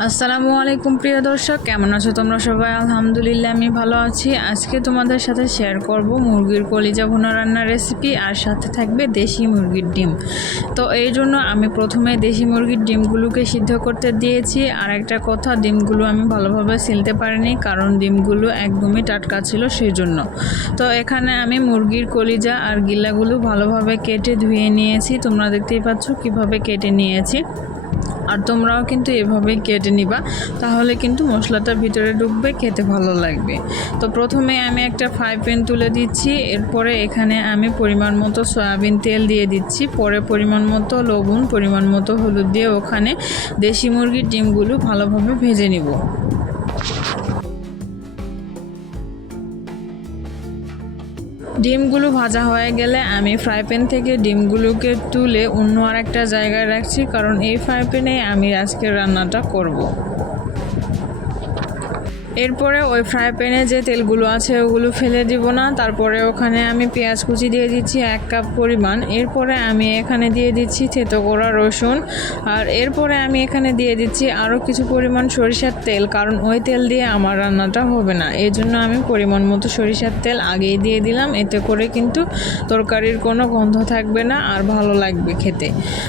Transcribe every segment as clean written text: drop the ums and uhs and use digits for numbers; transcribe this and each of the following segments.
আসসালামু আলাইকুম প্রিয় দর্শক, কেমন আছো তোমরা সবাই? আলহামদুলিল্লাহ আমি ভালো আছি। আজকে তোমাদের সাথে শেয়ার করব মুরগির কলিজা ভুনা রান্নার রেসিপি, আর সাথে থাকবে দেশি মুরগির ডিম। তো এই জন্য আমি প্রথমে দেশি মুরগির ডিমগুলোকে সিদ্ধ করতে দিয়েছি। আর একটা কথা, ডিমগুলো আমি ভালোভাবে ছিলতে পারিনি, কারণ ডিমগুলো একদমই টাটকা ছিল সেই জন্য। তো এখানে আমি মুরগির কলিজা আর গিলাগুলো ভালোভাবে কেটে ধুয়ে নিয়েছি। তোমরা দেখতেই পাচ্ছ কিভাবে কেটে নিয়েছি। আর তোমরাও কিন্তু এভাবেই কেটে নিবা, তাহলে কিন্তু মশলাটা ভিতরে ঢুকবে, খেতে ভালো লাগবে। তো প্রথমে আমি একটা ফ্রাই প্যান তুলে দিচ্ছি। এরপরে এখানে আমি পরিমাণ মতো সয়াবিন তেল দিয়ে দিচ্ছি। পরে পরিমাণ মতো লবণ, পরিমাণ মতো হলুদ দিয়ে ওখানে দেশি মুরগির ডিমগুলো ভালোভাবে ভেজে নিব। ডিমগুলো ভাজা হয়ে গেলে আমি ফ্রাই প্যান থেকে ডিমগুলোকে তুলে অন্য আরেকটা জায়গায় রাখছি, কারণ এই ফ্রাই প্যানে আমি আজকের রান্নাটা করব। এরপরে ওই ফ্রাই প্যানে যে তেলগুলো আছে ওগুলো ফেলে দিব না। তারপরে ওখানে আমি পেঁয়াজ কুচি দিয়ে দিচ্ছি 1 কাপ পরিমাণ। এরপরে আমি এখানে দিয়ে দিচ্ছি থেতো করা রসুন। আর এরপরে আমি এখানে দিয়ে দিচ্ছি আরও কিছু পরিমাণ সরিষার তেল, কারণ ওই তেল দিয়ে আমার রান্নাটা হবে না। এই জন্য আমি পরিমাণ মতো সরিষার তেল আগেই দিয়ে দিলাম। এতে করে কিন্তু তরকারির কোনো গন্ধ থাকবে না আর ভালো লাগবে খেতে।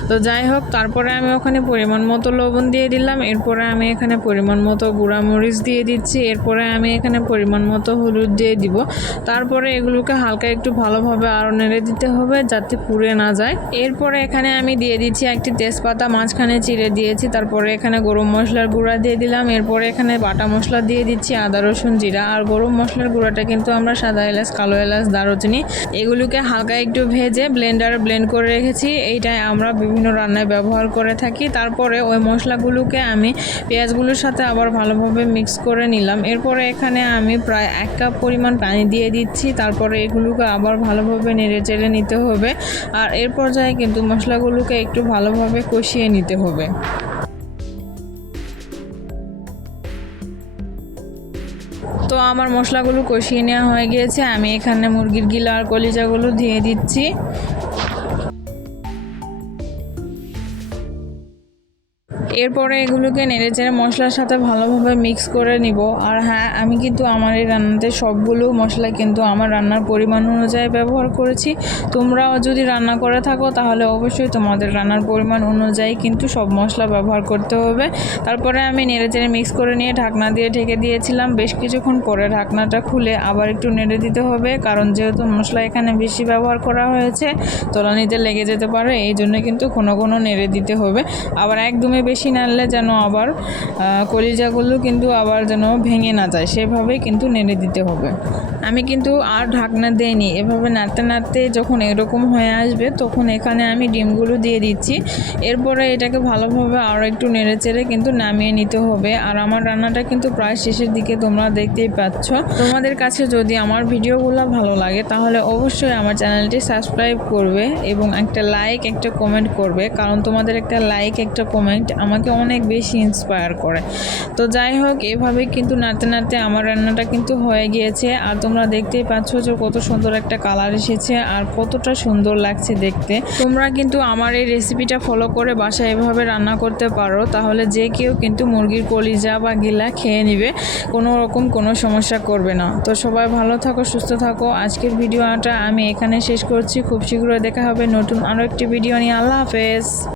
তো যাই হোক, তারপরে আমি ওখানে পরিমাণ মতো লবণ দিয়ে দিলাম। এরপরে আমি এখানে পরিমাণ মতো গুঁড়ামরিচ দিয়ে দিচ্ছি। এরপরে আমি এখানে পরিমাণ মতো হলুদ দিয়ে দিব। তারপরে এগুলোকে হালকা একটু ভালোভাবে আরও নেড়ে দিতে হবে, যাতে পুড়ে না যায়। এরপরে এখানে আমি দিয়ে দিচ্ছি একটি তেজপাতা মাঝখানে চিড়ে দিয়েছি। তারপরে এখানে গরম মশলার গুঁড়া দিয়ে দিলাম। এরপরে এখানে বাটা মশলা দিয়ে দিচ্ছি আদা রসুন জিরা। আর গরম মশলার গুঁড়াটা কিন্তু আমরা সাদা এলাচ, কালো এলাচ, দারুচিনি এগুলোকে হালকা একটু ভেজে ব্লেন্ডারে ব্লেন্ড করে রেখেছি। এইটাই আমরা বিভিন্ন রান্নায় ব্যবহার করে থাকি। তারপরে ওই মশলাগুলোকে আমি পেঁয়াজগুলোর সাথে আবার ভালোভাবে মিক্স করে নিলাম। এরপরে এখানে আমি প্রায় 1 কাপ পরিমাণ পানি দিয়ে দিচ্ছি। তারপরে এগুলোকে আবার ভালোভাবে নেড়ে চেড়ে নিতে হবে। আর এর পর্যায়ে কিন্তু মশলাগুলোকে একটু ভালোভাবে কষিয়ে নিতে হবে। তো আমার মশলাগুলো কষিয়ে নেওয়া হয়ে গিয়েছে। আমি এখানে মুরগির গিলা আর কলিজাগুলো দিয়ে দিচ্ছি। এরপরে এগুলোকে নেড়েচেড়ে মশলার সাথে ভালোভাবে মিক্স করে নিব। আর হ্যাঁ, আমি কিন্তু আমার এই রান্নাতে সবগুলো মশলা কিন্তু আমার রান্নার পরিমাণ অনুযায়ী ব্যবহার করেছি। তোমরাও যদি রান্না করে থাকো তাহলে অবশ্যই তোমাদের রান্নার পরিমাণ অনুযায়ী কিন্তু সব মশলা ব্যবহার করতে হবে। তারপরে আমি নেড়েচেড়ে মিক্স করে নিয়ে ঢাকনা দিয়ে ঢেকে দিয়েছিলাম। বেশ কিছুক্ষণ পরে ঢাকনাটা খুলে আবার একটু নেড়ে দিতে হবে, কারণ যেহেতু মশলা এখানে বেশি ব্যবহার করা হয়েছে তলানিতে লেগে যেতে পারে। এই জন্য কিন্তু ঘন ঘন নেড়ে দিতে হবে। আবার একদমই বেশি নাড়লে যেন আবার কলিজাগুলো কিন্তু আবার যেন ভেঙে না যায়, সেভাবেই কিন্তু নেড়ে দিতে হবে। আমি কিন্তু আর ঢাকনা দেইনি। এভাবে নাড়তে নাড়তে যখন এরকম হয়ে আসবে তখন এখানে আমি ডিমগুলো দিয়ে দিচ্ছি। এরপরে এটাকে ভালোভাবে আরও একটু নেড়ে চেড়ে কিন্তু নামিয়ে নিতে হবে। আর আমার রান্নাটা কিন্তু প্রায় শেষের দিকে, তোমরা দেখতেই পাচ্ছ। তোমাদের কাছে যদি আমার ভিডিওগুলো ভালো লাগে তাহলে অবশ্যই আমার চ্যানেলটি সাবস্ক্রাইব করবে এবং একটা লাইক, একটা কমেন্ট করবে, কারণ তোমাদের একটা লাইক, একটা কমেন্ট আমাকে অনেক বেশি ইন্সপায়ার করে। তো যাই হোক, এভাবে কিন্তু নাড়তে নাড়তে আমার রান্নাটা কিন্তু হয়ে গিয়েছে। আর তোমরা দেখতেই পাচ্ছ যে কত সুন্দর একটা কালার এসেছে আর কতটা সুন্দর লাগছে দেখতে। তোমরা কিন্তু আমার এই রেসিপিটা ফলো করে বাসায় এভাবে রান্না করতে পারো, তাহলে যে কেউ কিন্তু মুরগির কলিজা বা গিলা খেয়ে নেবে, কোনো রকম কোনো সমস্যা করবে না। তো সবাই ভালো থাকো, সুস্থ থাকো। আজকের ভিডিওটা আমি এখানে শেষ করছি। খুব শীঘ্রই দেখা হবে নতুন আরও একটি ভিডিও নিয়ে। আল্লাহ হাফেজ।